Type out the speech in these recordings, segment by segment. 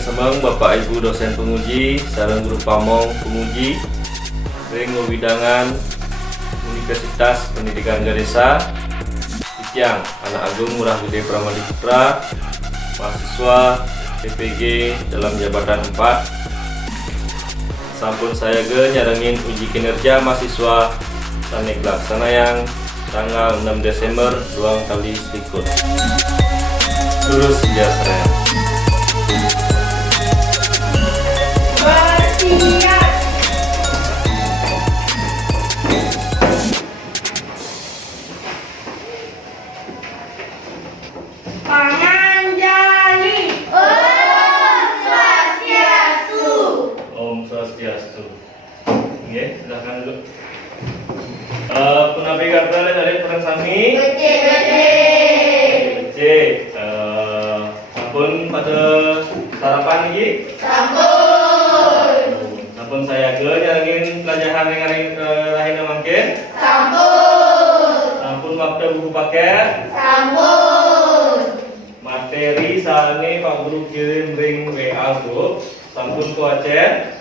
semang Bapak Ibu dosen penguji sareng guru pamong penguji ring widangan Universitas Pendidikan Ganesha Itiang Anak Agung Ngurah Gede Pramadi Putra, mahasiswa PPG dalam jabatan 4. Sampun saya nyarengin uji kinerja mahasiswa Sanek Laksana yang tanggal 6 Desember 2 kali sedikit. Terus sejahtera. Panganjali. Om Swastiastu. Om Swastiastu. Oke, silakan dulu. Punapi kata dari perang sami. Becek. Sampun pada sarapan lagi. Sampun saya nyarengin pelajaran yang rahina mangkin. Sampun waktu buku paket. Materi salne Pak Guru kirim ring WA grup. Sampun ku Aceh.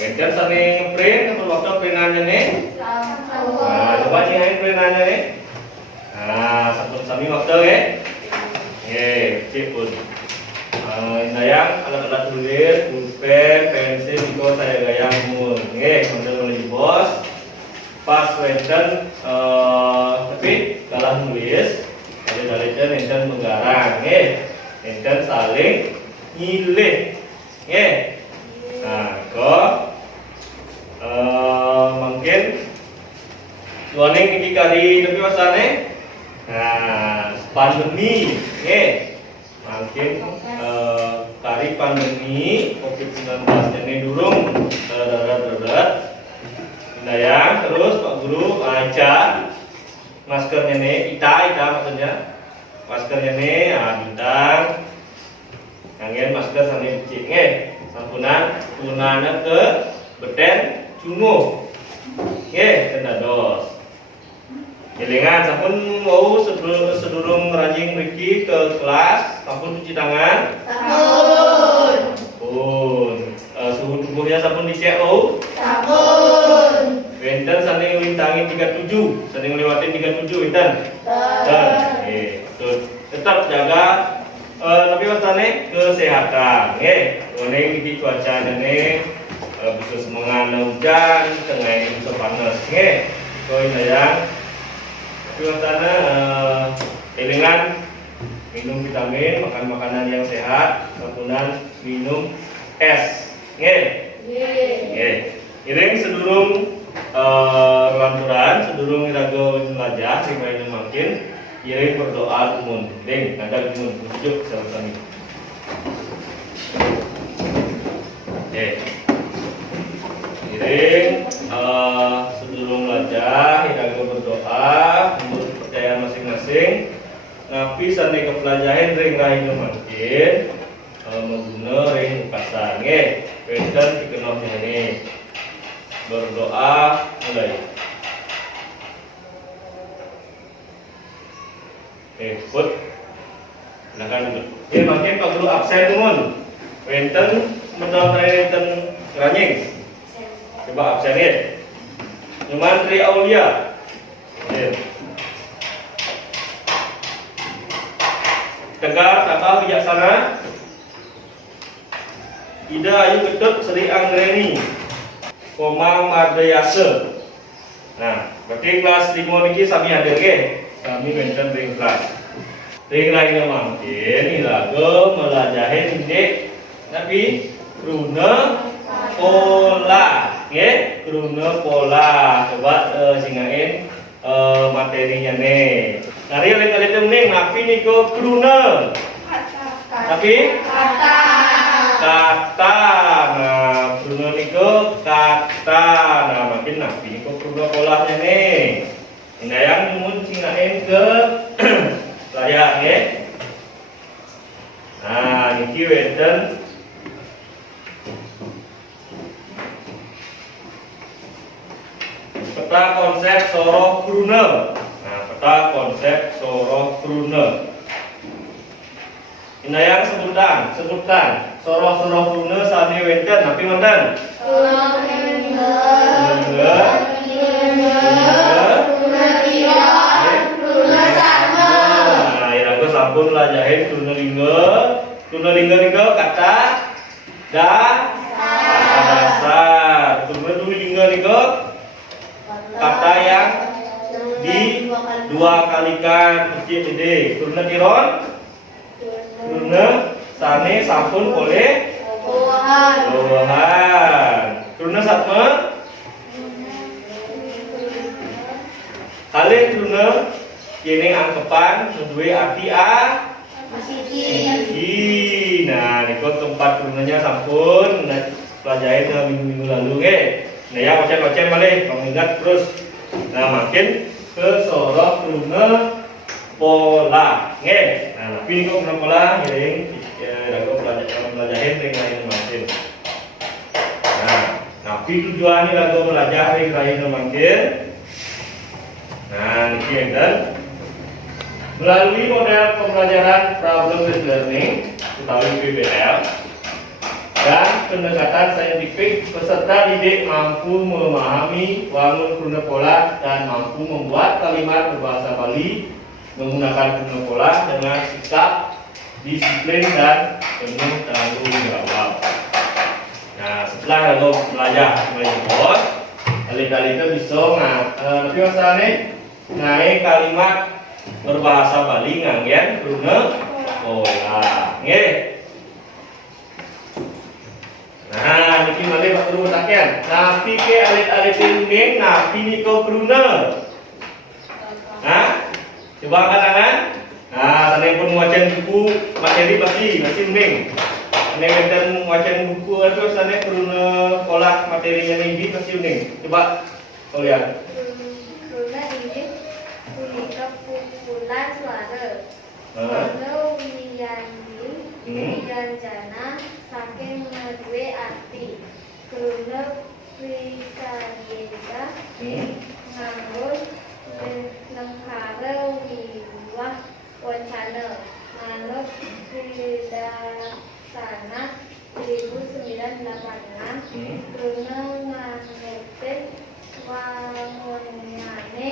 Kemudian salne ngeprint sampun waktu printannya nih. Nah, coba nyihain printannya nih. Nah, sampun sami waktu ya. Cip pun. Sayang alat-alat tulis, pulpen, pensil, itu saya gayang mun. Model lagi bos. Pas wenten tapi kalah nulis. Dari enten menggarang, enten saling nyilih, Nah, kok mungkin warning ini kali tapi masane. Nah, pandemi, mungkin kari pandemi COVID-19 ini durung darat. Nah, terus Pak Guru aja maskernya nih, ita maksudnya maskernya nih, bintang, kangen masker sampai becik, sampunan punana ke beten cungu, tendados. Jelingan sampun mau sedurung ranjing Riki ke kelas, sampun cuci tangan. Suhu tubuhnya sampun dicek. Wenten saling lintangi 37, saling lewatin 37 wenten. Dan tetap jaga tapi wasane kesehatan, Ini di cuaca ini bisa semangat hujan, tengah ini bisa panas, Koi sayang. Tapi wasana elingan minum vitamin, makan makanan yang sehat, kemudian minum es, Iring sedurung lanturan sedurung irago belajar rimain makin iring berdoa kumun ding ada kumun tujuh sama-sama. Iring sedurung belajar irago berdoa menurut kepercayaan masing-masing ngapi sane kepelajaran ring rahin makin mengguna ring pasan wenten dikenohnya ini berdoa mulai. Put. Silakan dulu. Makin Pak Guru absen tumun. Wenten mendapat wenten ranjing. Coba absen ya. Cuman Tri Aulia. Tegar, tabah, bijaksana. Ida Ayu Ketut Sri Anggreni. Komang Mardayasa. Nah, berarti kelas 5 niki sami hadir kami wenten ring kelas. Ring lainnya mungkin irago melajahin indik tapi runa pola, runa pola. Coba singain materinya nih. Nari lek ning napi niko runa. Tapi kata. Nah, Bruno niko kata. Nah, makin nabi niko Bruno polanya nih. Ini yang mun singain ke layak Nah, niki wenten peta konsep soroh Bruno. Nah, peta konsep soroh Bruno. Inayang sebutkan. Soroh-soroh rune sane wenten napi wonten? Nah, irangga sampun lajahin tuna lingga kata dasar. Tuna lingga kata yang di dua kalikan kecil ide. Tuna tiron tuna sane sampun oleh Tuhan. Tuna satma kali tuna kini angkepan duwe arti siji. Nah, niku tempat tunanya sampun pelajari minggu lalu nggih. Nah, ya wacen malih mengingat terus. Nah, makin ke soroh tuna pola nggih. Nah, tapi niku pola ngiring rago pelajaran ring lain makin. Nah, tapi tujuannya rago belajar ring lain makin. Nah, niki enten melalui model pembelajaran problem based learning utawi PBL dan pendekatan saintifik, peserta didik mampu memahami wangun guna pola dan mampu membuat kalimat berbahasa Bali menggunakan guna pola dengan sikap disiplin dan penuh tanggung jawab. Nah, setelah lalu belajar bos, kali-kali itu bisa tapi masalahnya naik kalimat berbahasa Bali nganggen guna pola. Nggih. Nah, niki malih Pak Guru mutaken. Napi ke alit-alit ning napi niko guna. Hah? Coba angkat tangan. Nah, sana pun wacan buku materi masih mending. Nek enten wacan buku atau sana guna pola materinya ini masih mending. Coba kau lihat. Guna ini punika kumpulan suara. Kalau wiyanjana saking duwe arti. Guna prisayeda nganggo lengkara wiwah wacana manut Pidasana 1986 Guna nganetet wangunane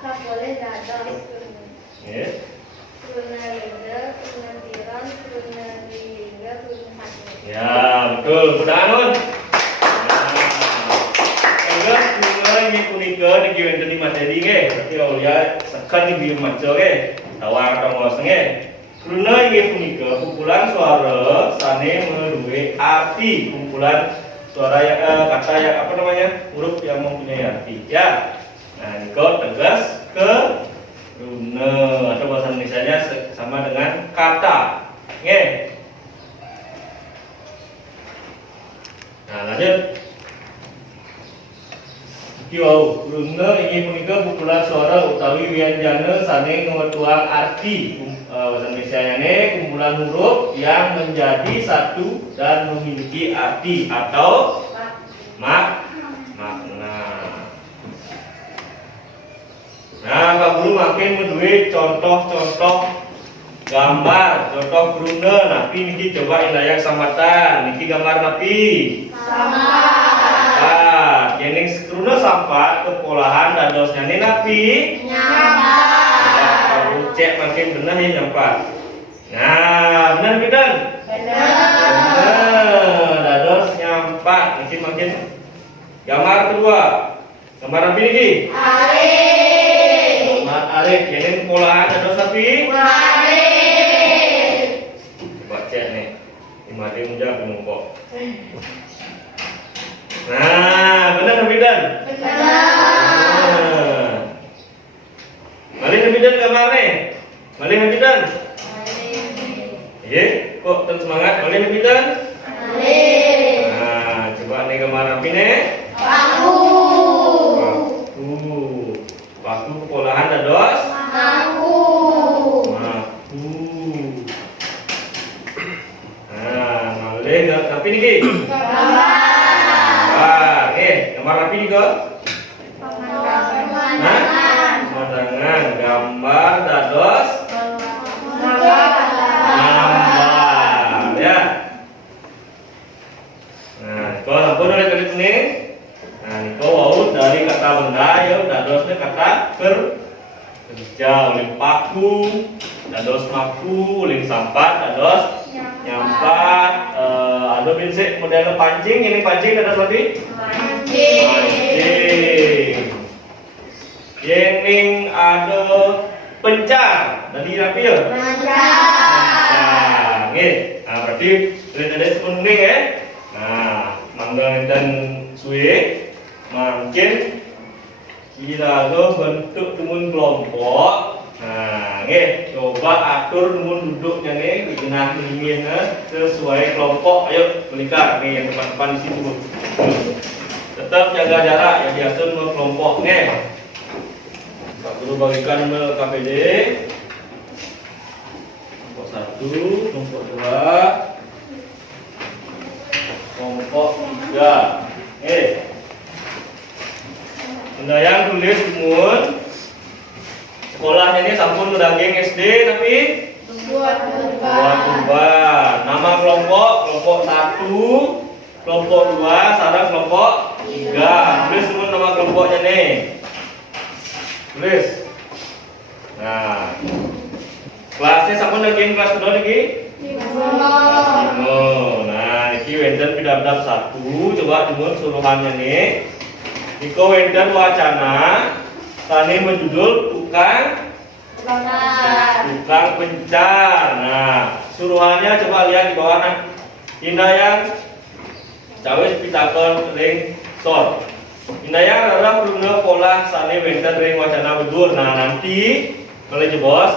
kapoleh dados Guna lingga, guna tiron, guna lingga, guna hati. Ya, betul. Sudah Nun. Nah, guna ini punika niki wonten di materi nggih. Berarti kalau lihat sekan iki biar maca nggih. Tawar tongos nggih. Guna ini punika kumpulan suara sane menduwe arti. Kumpulan suara yang kata yang apa namanya? Huruf yang mempunyai arti. Ya. Nah, niko tegas ke guna atau bahasa Indonesianya sama dengan kata. Nggih. Nah, lanjut. Kiwau, guna ingin punika kumpulan suara utawi wiyanjana sane ngetuang arti. Bahasa Indonesianya kumpulan huruf yang menjadi satu dan memiliki arti atau makna. Nah, Pak Guru makin menduwe contoh-contoh gambar, contoh guna. Napi niki coba indayak samatan. Niki gambar napi. Nah, kene guna sampat kepolahan dadosnya nih napi. Pak Guru cek makin benar ya nyampat. Nah, benar bidan? Benar. Dados nyampat. Niki makin gambar kedua. Gambar napi niki. Arif, jadi polahan ada sapi. Coba cek nih, imadi muda penumpok. Nah, benar Nabidan? Benar. Malih Nabidan gambar nih, malih Nabidan. Iya, kok terus semangat, malih Nabidan. Nah, coba nih gambar api nih. Paku kepolahan dados maku. Nah, malih tapi niki gambar. Gambar api nih kok? Pemandangan. Gambar dados tadi kata benda, ya dadosnya kata kerja. Uling paku, dados maku. Uling sampat, dados nyampat. Ada binsik model pancing. Ini pancing dados lagi? Mancing. Yening ada pencar. Tadi apa ya? Pencar. Nah, berarti ada sepenuhnya ya. Nah, mangga dan suwe makin kira bentuk tumun kelompok. Nah, coba atur tumun duduknya nih di tengah ini sesuai kelompok. Ayo belikan nih yang depan-depan di situ. Tetap jaga jarak yang diatur kelompok nih. Pak Guru bagikan ke KPD. Kelompok 1, kelompok 2, kelompok 3. Benda yang tulis tumun. Sekolahnya ini sampun ngedaging SD tapi buat berubah. Nama kelompok 1, kelompok 2, sarang kelompok 3. Tulis tumun nama kelompoknya nih. Tulis. Nah, kelasnya sampun lagi kelas berapa lagi? 5. Nah, ini wenten pidabdab 1. Coba tumun suruhannya nih. Niko wenten wacana. Tani menjudul tukang pencar. Nah, suruhannya coba lihat di bawah. Nah, Indayang cawis pitakon ring sor. Indayang adalah perlu pola sani wenten ring wacana bedur. Nah, nanti kalau jebos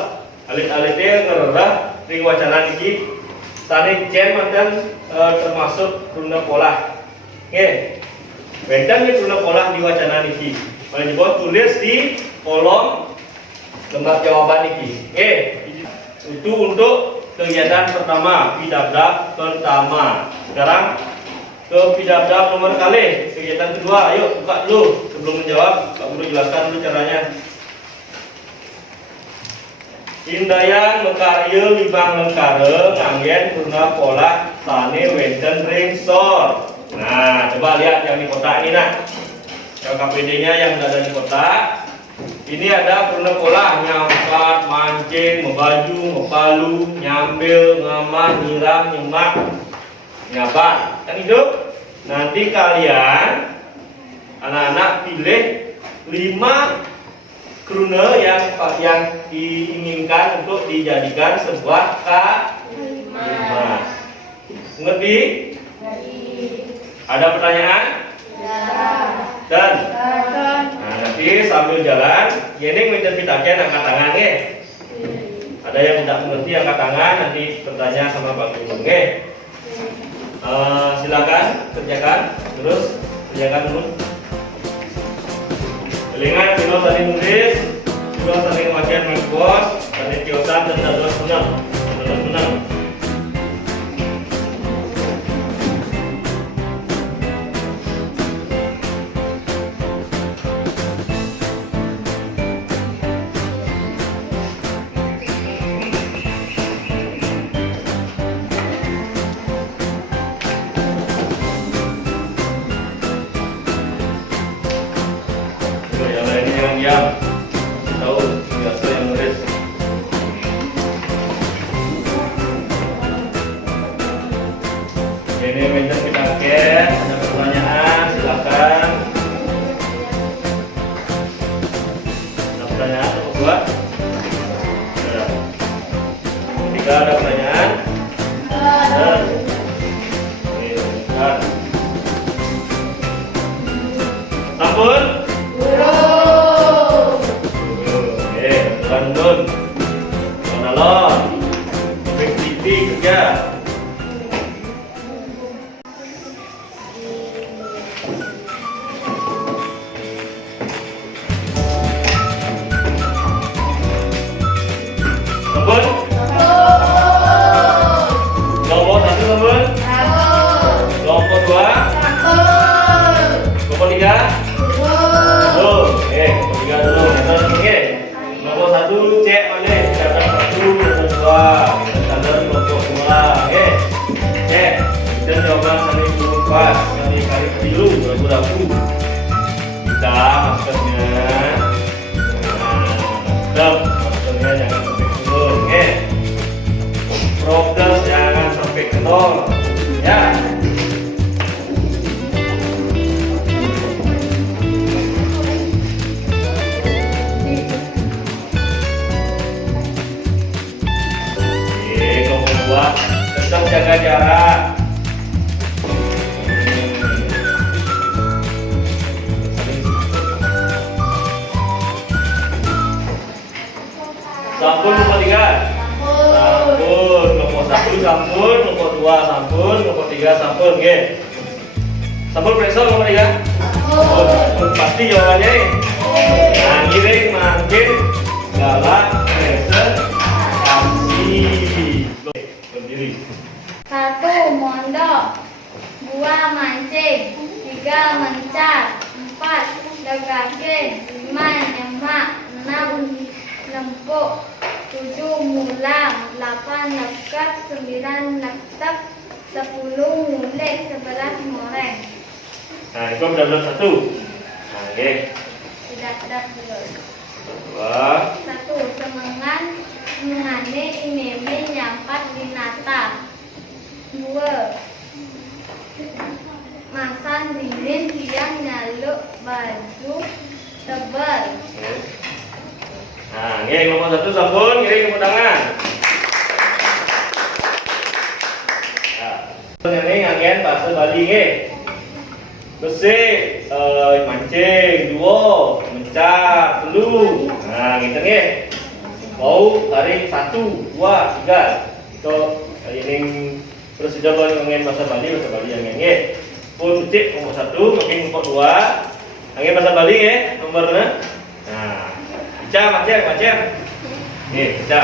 alit-alitnya ngerah ring wacana niki sani jen mantan termasuk perlu pola. Wenten ini perlu pola di wacana niki. Kalau jebos tulis di kolom lembar jawaban niki. Itu untuk kegiatan pertama, pidabdab pertama. Sekarang ke pidabdab nomor kali, kegiatan kedua. Ayo buka dulu sebelum menjawab. Pak Guru jelaskan dulu caranya. Indayang mekarya libang lengkare nganggen guna pola sane wenten ring sor. Nah, coba lihat yang di kotak ini nak. Yang KPD-nya yang ada di kotak. Ini ada guna pola nyampat, mancing, membaju, membalu, nyambil, ngamah, nyiram, nyemak, nyabat. Kan itu? Nanti kalian anak-anak pilih 5 krune yang diinginkan untuk dijadikan sebuah K5. Ngerti? Ada pertanyaan? Dan nah, nanti sambil jalan, ini minta pitaken angkat tangan ya. Ada yang tidak mengerti angkat tangan, nanti bertanya sama Pak Guru. Silakan kerjakan, terus kerjakan dulu. Telinga kilo saling nulis, kilo saling wajan mengbos, saling kiosan dan dados senang. Yang tahu biasa yang nulis. Ini minta kita ada pertanyaan silakan. Ada pertanyaan apa buat? Ada. Jika ada pertanyaan, ada. Sampun. Bandung, Manalon, PTV kerja. Sampun? Sampun kelompok 3. Sampun kelompok 1 sampun, kelompok 2 sampun, kelompok 3 sampun nggih. Sampun preso kelompok 3. Sampun pasti jawabannya nih. Nah, ngiring makin galak presentasi. Berdiri. 1. Mondok. 2. Mancing. 3. Mencar. 4. Dagakin. 5. Nyemak. 6. Lempuk. 7. Mulang. 8. Nekat. 9. Netek. 10. Ngulik. 11. Moreng. Nah, itu benar-benar 1. Nah, oke. Tidak dulu. 2. 1. Semengan. Mengane imeme nyampat binata. 2. Masan dingin tiang nyaluk baju tebal. Nah, nggih kelompok 1 sampun, ngiring tepuk tangan. Nah, ini ngangen bahasa Bali nggih. Besik, mancing, 2, mencak, 3. Nah, gitu nggih. Mau hari 1, 2, 3. Itu ini presiden ngangen bahasa Bali yang nggih. Pun becik kelompok 1, makin kelompok 2. Ngangen bahasa Bali nggih, nomornya. Nah, macam. Nih, baca.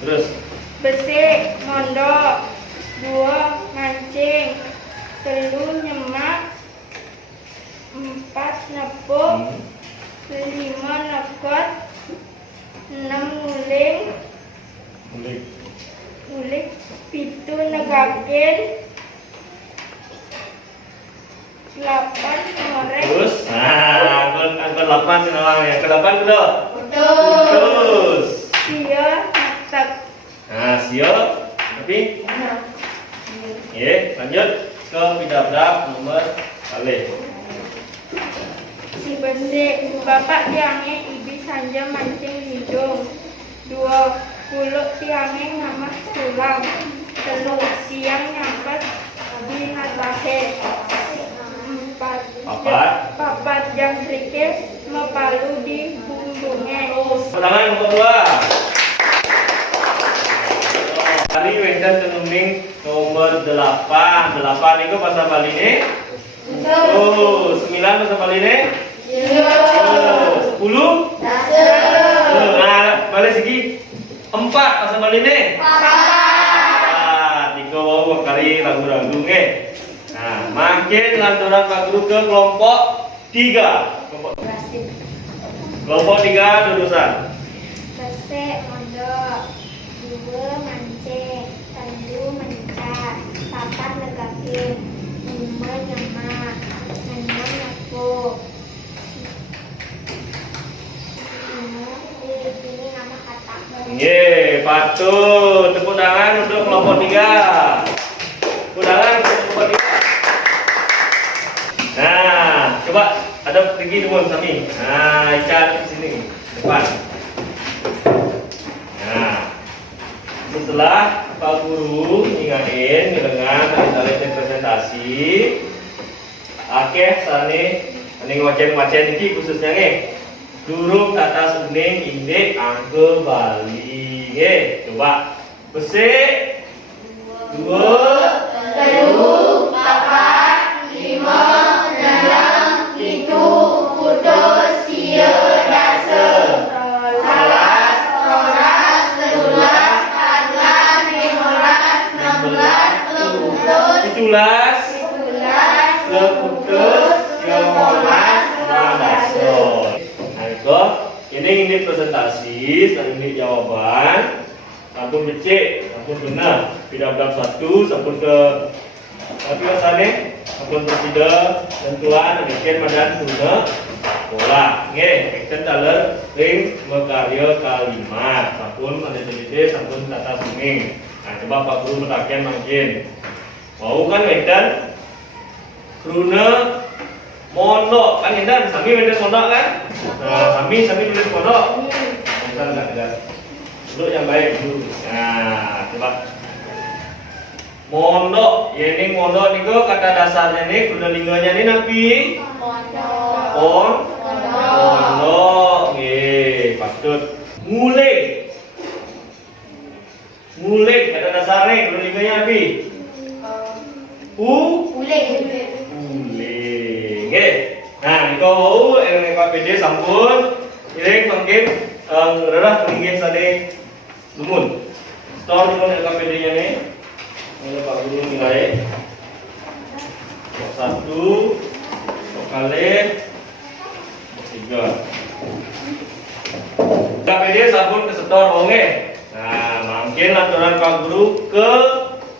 Terus. Besik, mondok. 2. Mancing. 3. Nyemak. 4. Nepuk. 5. Nekot. 6. Nguling. Ngulik. 7. Negakin. 8. Ngorek. Terus. Nah, angka 8 senawang ya. Ke 8 dulu. Terus. Terus. Sia. Netek. Nah, sio. Tapi. Oke, lanjut ke pidabdab nomor kali. Si besik. Bapak tiange ibi sanja mancing hidung. 2. Kuluk tiange ngamah tulang. 3. Siang nyampat binatake. 4. Papat jam trikis mepalu di punggungnya. Pertama nomor 2. Kali wenten tenungning nomor 8. 8 itu bahasa Bali ini. Oh, 9 bahasa Bali ini. 10. Nah, balik segi 4 bahasa Bali ini. 4. 3 wau kali ragu-ragu nggih. Nah, makin lanturan Pak Guru ke kelompok 3. Kelompok 3 lulusan. Besik, mondok. 2. Mancing. 3. mencak. 4. negakin. 5. nyemak. 6. nepuk. 5. nama kata. Nggih, patut tepuk tangan untuk kelompok 3. Tepuk tangan untuk kelompok 3. Nah, coba ada pergi dulu Sami. Nah, Ica di sini depan. Nah, setelah Pak Guru ingatin dengan tali-tali presentasi, akeh sane ning wacen-wacen iki khususnya nggih. Huruf kata suning indik angke Bali nggih. Coba besik 2 3. 4. 5. 6. 7. putus sia dasa. 17 seputus kemolas madasol. Nah itu ini presentasi, ini jawaban. Sampun becik, sampun benar. Pidabdab 1, sampun ke tapi sana, sampun presida tentuan demikian madan guna bola. Nggih, action daler ring mekarya kalimat. Sampun ada teliti, sampun kata suming. Nah, coba Pak Guru metaken mangkin. Mau kan wedan Kruna mondok kan Indan, sami wedan mondok kan? Nah, sami wedan mondok. Bukan enggak. Dulu yang baik dulu. Nah, coba mondok, ya ini mondok niku kata dasarnya nih, Kruna lingganya nih napi pondok. Nggih, patut. Mulai LKPD sampun iring mungkin rerah peninggi sade lumun store lumun LKPD nya nih ini Pak Guru nilai satu kali 3 LKPD sampun ke store wonge. Nah mungkin aturan Pak Guru ke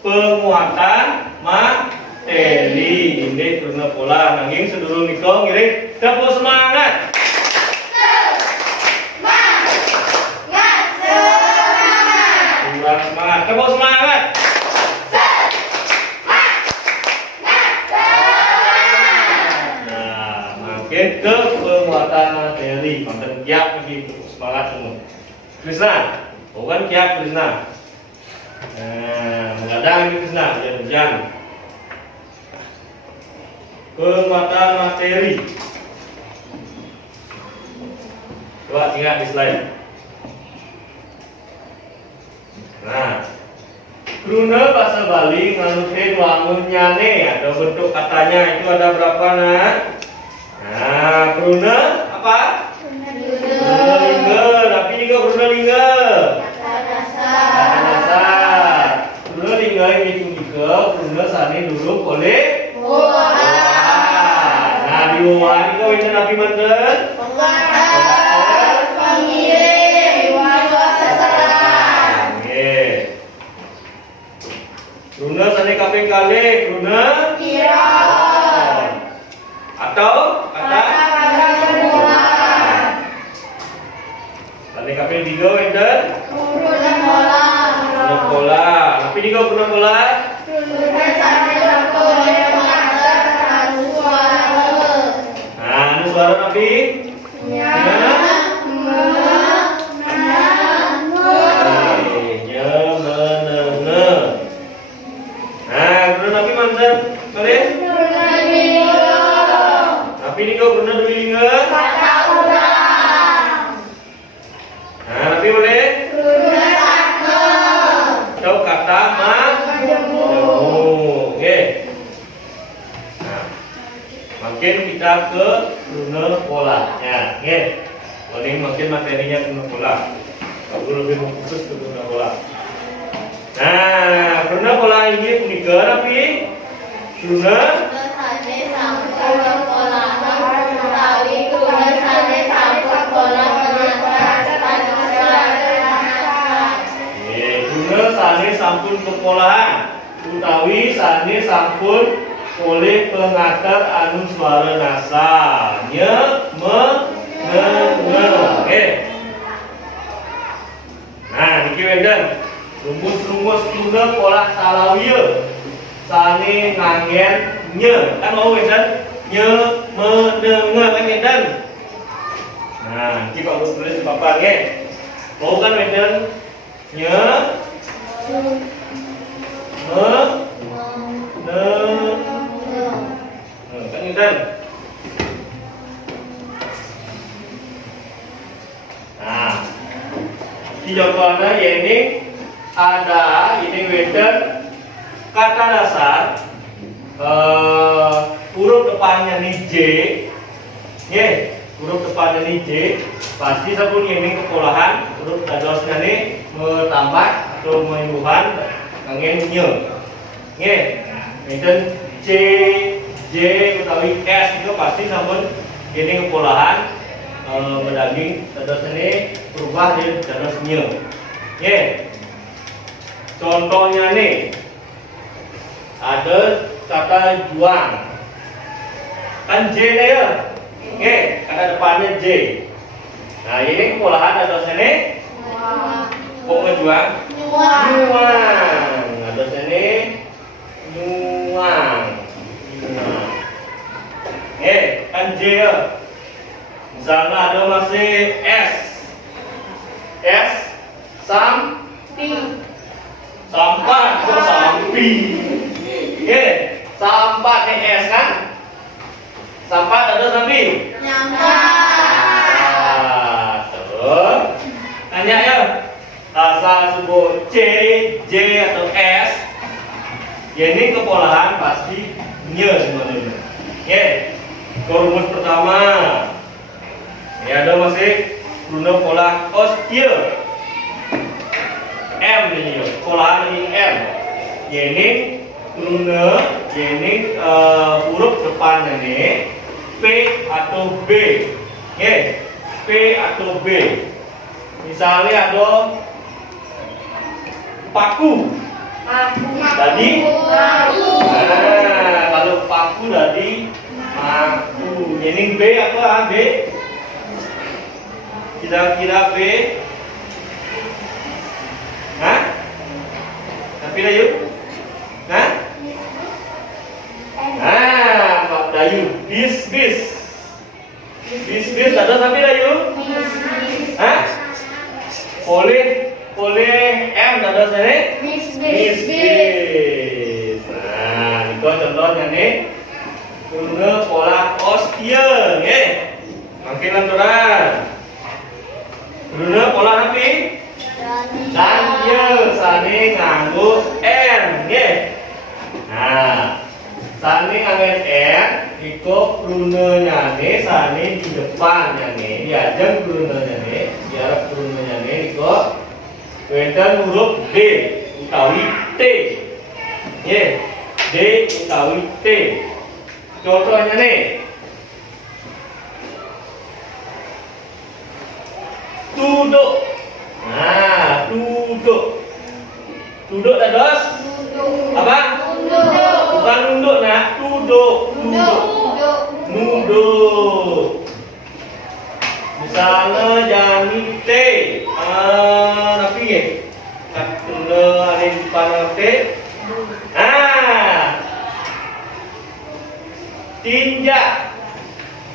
penguatan materi ini karena pola nanging sedurung niko ngiring tepuk semangat. Kurang semangat, tepuk semangat. Nah makin ke penguatan materi konten kiap begitu semangat semua. Krisna, bukan kiap Krisna. Nah, mengadang ini Krisna, hujan-hujan. Penguatan materi. Coba ingat di slide. Nah, Bruna bahasa Bali nganutin wangunnya nih, ada bentuk katanya itu ada berapa nak? Nah, Bruna apa? Bruna lingga, tapi juga Bruna lingga. Bruna lingga ini juga Bruna sani dulu boleh. Nah, di bawah ini kau ini nabi manten. Bruna sani kaping kali, Bruna. Atau kata. Sani kaping 3 enten. Bola. Tapi di kau pernah bola? Nah, anu suara nabi. Tapi ini kau pernah dulu ingat? Nah, tapi boleh? Atau kata oke. Nah, makin kita ke guna polanya, oke. Ini makin materinya guna pola. Aku lebih fokus ke guna pola. Nah, guna pola ini uniknya tapi guna sane sampun kepolahan utawi sane sampun oleh pengatur anu suara nasa nye me nge oke. Nah niki wenden rumus-rumus tuna pola salawiya sane ngangen nye kan mau wenden nye me nge kan wenden. Nah niki Pak tulis di papan nggih mau kan wenden nye kan intan. Nah, di contohnya ya ini ada ini weden kata dasar huruf depannya nih J, huruf depannya nih J, pasti sabun ini kepolahan huruf dadosnya nih bertambah atau menimbulkan kangen nye, kemudian J utawi S itu pasti sabun ini kepolahan mendaging dados ini berubah jadi dados nye. Contohnya nih ada kata juang, kan J nih ya, kata depannya J. Nah ini kepolahan dados ini kok ngejuang? Nyuang. Ada sini nyuang. Kan J ya. Misalnya ada masih S. Sampah kok sampi. Sampah nih S kan? Sampah ada sampi. Terus tanya ya. Asal sebut J atau S, ya ini kepolahan pasti nye sebenarnya. Rumus pertama Guna pola ostia. M ini yo, pola ini M. Ini guna ini huruf depan ini P atau B. Oke, P atau B. Misalnya ada paku. Tadi kalau paku tadi maku. Ini B apa B? Kira-kira B? Hah? Tapi Dayu? Hah? Pak Dayu. Bis. Bis ada tapi Dayu? Hah? Boleh M ada sini? Bis. Nah, itu contohnya nih. Guna pola ostia, nggih. Makin lanturan. Guna pola apa? Dan ya, sani nganggo N, nggih. Nah, sani nganggo N, iku runanya nih, sani di depannya nih, diajeng runanya nih, jarak runanya nih, iku wenten huruf D utawi T, nggih. D utawi T. Contohnya nih, duduk. Nah, duduk dados apa? Bukan nunduk, nah, duduk. Nunduk. Misalnya jani T, tapi ya, kena ada di depan T. Tinja.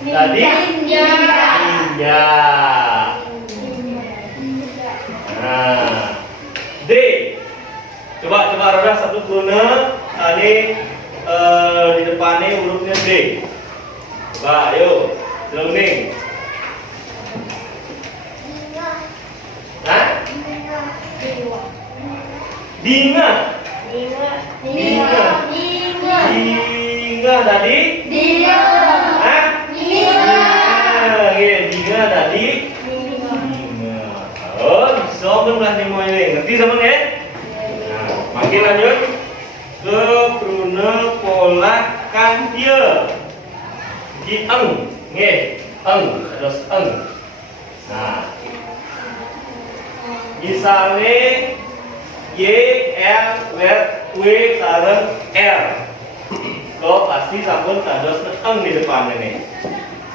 Tadi tinja. Nah, D. Coba Roda satu guna ini di depannya hurufnya D. Coba, ayo, learning. Hah? Dinga tadi? Hah? Dinga tadi? Oh, bisa benar semua ini. Ngerti sama ya? Nah, makin lanjut ke guna pola kantia. Di eng, terus eng. Nah, misalnya Y, L, W sareng R. Kau pasti sampun kados eng di depan ini.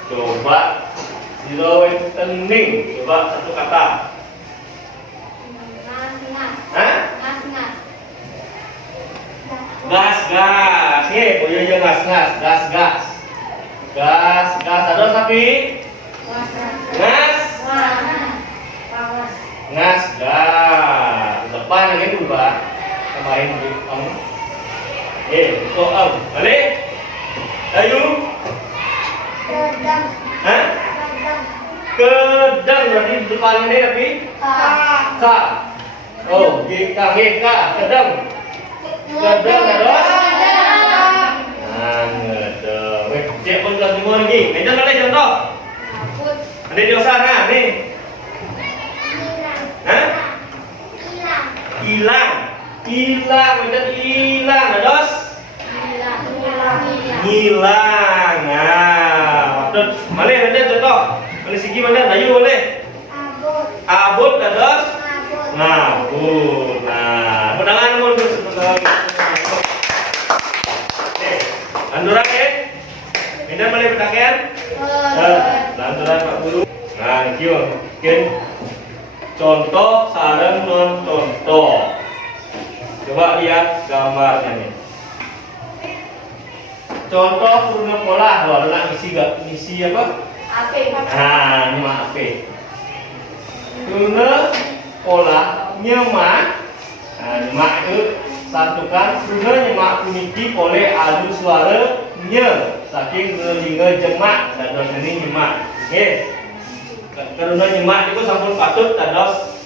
Coba zero tening. Coba satu kata. Hah? Gas. Nih, boyo yo gas. Ada sapi? Gas. Depan lagi dulu, Pak. Tambahin di ong. Itu ong. Balik. Ayo. Hah? Kedang berarti depan ini tapi K. Oh, GK, kedang. Kedang terus. Ngedeng. Cek pun kelas 5 lagi. Meja mana contoh? Ada di sana nih. Hah? Hilang. Meja hilang, terus. Hilang. Nah, maksud mana meja contoh? Mana segi mana? Dayu boleh. Abut terus. Ngabut. Nah, pedangan mundur sebentar. Lanturan ya? Minta boleh pedakan? Lanturan Pak Guru. Nah, kieu mungkin contoh sareng non contoh. Coba lihat gambarnya nih. Contoh guna pola, ada ngisi apa? AP. Nah, ini mah AP. Guna pola nyemak. Nah, nyemak itu satukan guna nyemak puniki oleh adu suara nye saking ngelinga jemak dados ini nyemak. Nggih. Karena nyemak itu sampun patut dados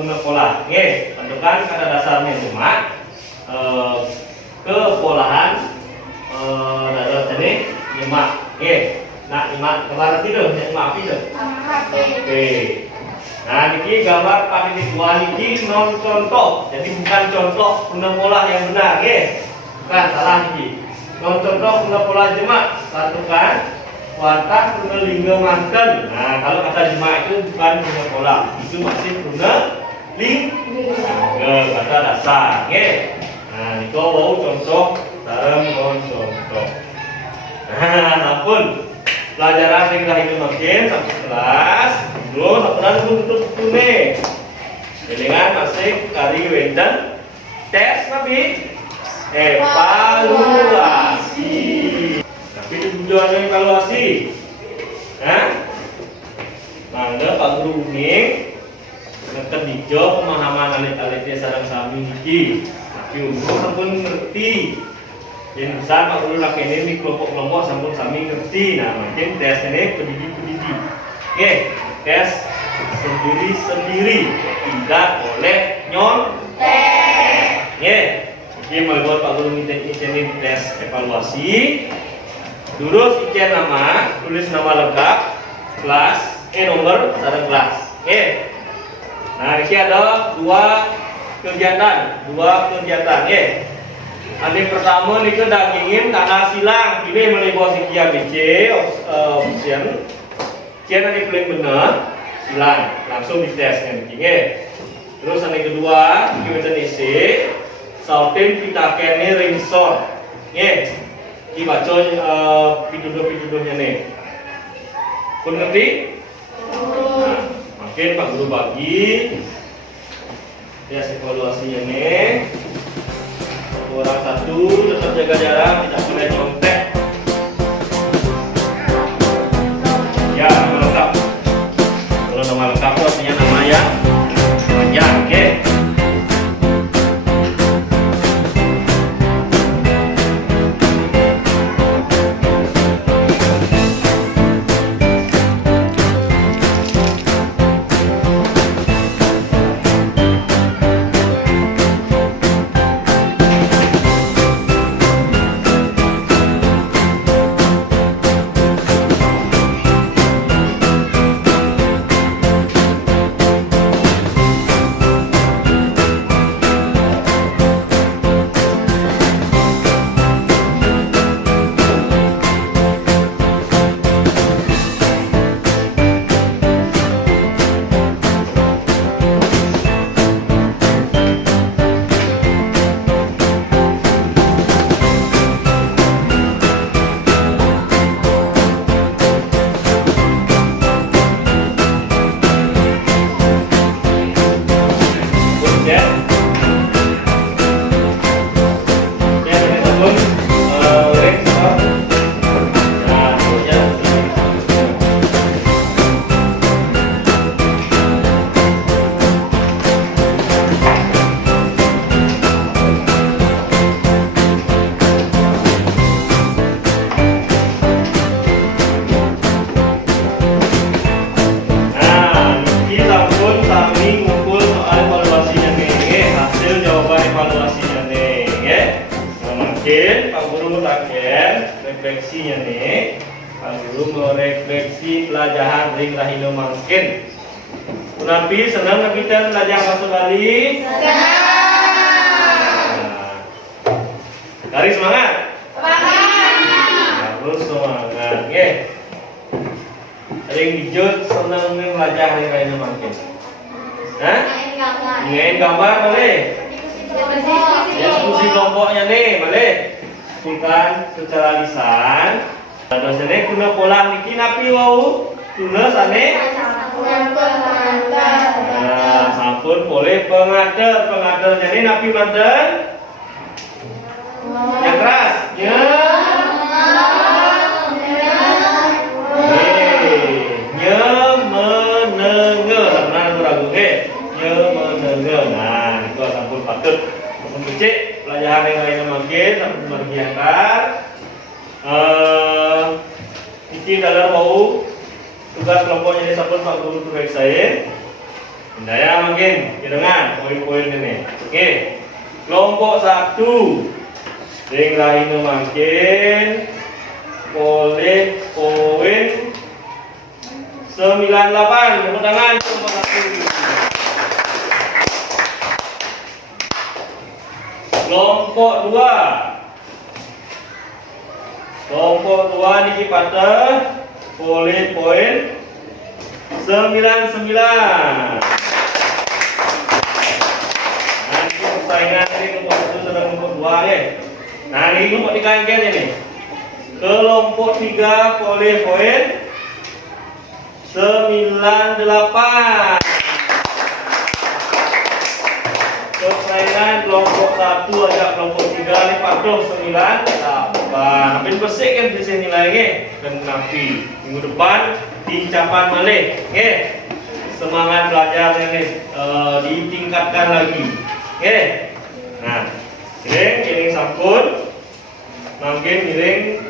guna pola. Nggih, tentukan kata dasarnya nyemak ke polahan dados ini nyemak. Nggih. Nak nyimak gambar itu, nyimak api itu. HP. Oke. Nah, niki gambar pandai dua niki non contoh. Jadi bukan contoh guna pola yang benar, ya. Bukan salah niki. Non contoh guna pola jema. Satu kan? Watak guna lingga manten. Nah, kalau kata jema itu bukan guna pola, itu masih guna lingga kata dasar, ya. Nah, niko mau contoh sareng non contoh. Nah, ampun. Pelajaran yang kita hidup makin sampai kelas dulu sabaran untuk tune dengan masih kari wenten tes tapi evaluasi tapi tujuan evaluasi mangga Pak Guru ini neken dijo pemahaman alit-alitnya sarang sami niki tapi umur sampun ngerti. Yang besar Pak Guru laki ini kelompok-kelompok sampun sami ngerti. Nah, mungkin tes ini pedidi-pedidi. Oke, tes sendiri-sendiri, tidak boleh nyontek. Oke, ini membuat Pak Guru ngizinin tes evaluasi. Terus ijen nama, tulis nama lengkap, kelas, nomor, sarang kelas. Oke. Nah, ini ada dua kegiatan, ya. Yang pertama nih dagingin karena silang ini melebos sekian BC option cian ini paling benar silang langsung dites yang begini. Terus yang kedua kita isi sautin kita kene ringshot nih dibaca piduduh-piduduhnya nih pun ngerti? Nah, makin Pak Guru bagi tes evaluasinya nih. Orang satu tetap jaga jarak, tidak boleh nyontek. Ya, nama lengkap. Kalau nama lengkap itu artinya nama ya. Ya, oke. Pak Guru taken refleksinya nih. Pak Guru merefleksi pelajaran ring rahino mangkin. Kunapi senang kita belajar bahasa Bali? Senang. Garis semangat. Harus semangat, nggih. Ring dijut senang belajar ring rahino mangkin. Hah? Ngain gambar boleh? Diskusi kelompoknya nih, boleh? Bukan secara lisan. Dosane kuna pola niki napi wau? Kuna sane? Nah, sampun boleh pengader. Pengader jadi napi manten? Yang keras. Menenge. Sebenarnya ragu menenge. Nah, itu sampun patut. Mencek pelajaran yang lain makin sampun bergiatar. Iki dalam mau tugas kelompoknya ini sampun Pak Guru tugas saya. Daya makin dengan poin-poin ini. Oke. Kelompok 1 ring lain makin poin 98. Tepuk tangan untuk satu. Kelompok 2 niki pada poin 99. Nanti persaingan ini kelompok 1 dan kelompok 2 ya. Nah ini kelompok 3 angkanya nih. Kelompok 3 poin 98. Persaingan kelompok 1 ajak kelompok 3 ini patuh 98. Hampir bersih kan di sini lagi. Dan nanti minggu depan tincapan balik. Oke. Semangat belajar ini ditingkatkan lagi. Oke. Nah, giling sampun. Mungkin giling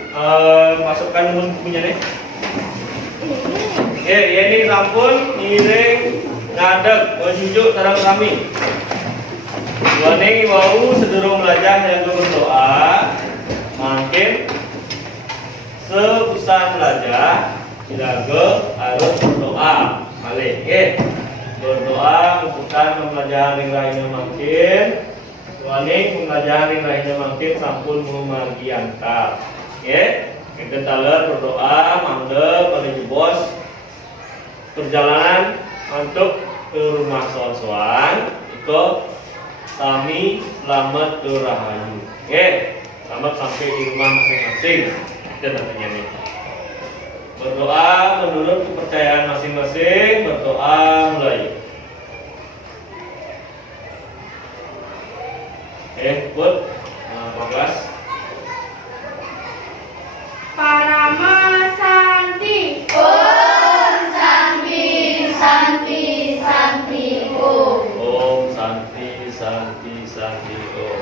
masukkan bukunya nih. Oke, ini sampun giling ngadeg menunjuk tarang kami. Wani wau sedurung belajar yang berdoa, makin seusah belajar jaga harus berdoa. Balik, berdoa bukan mempelajari lainnya makin. Wani mempelajari lainnya makin sampun memargi antar. Kita talar berdoa, mandek menuju bos perjalanan untuk ke rumah soan-soan ikut kami selamat ke Rahayu. Selamat sampai di rumah masing-masing. Itu nantinya nih. Berdoa menurut kepercayaan masing-masing. Berdoa mulai. Buat 14. Parama Santi. Om Santi Santi Santi Om. Om Santi Santi Santi Om.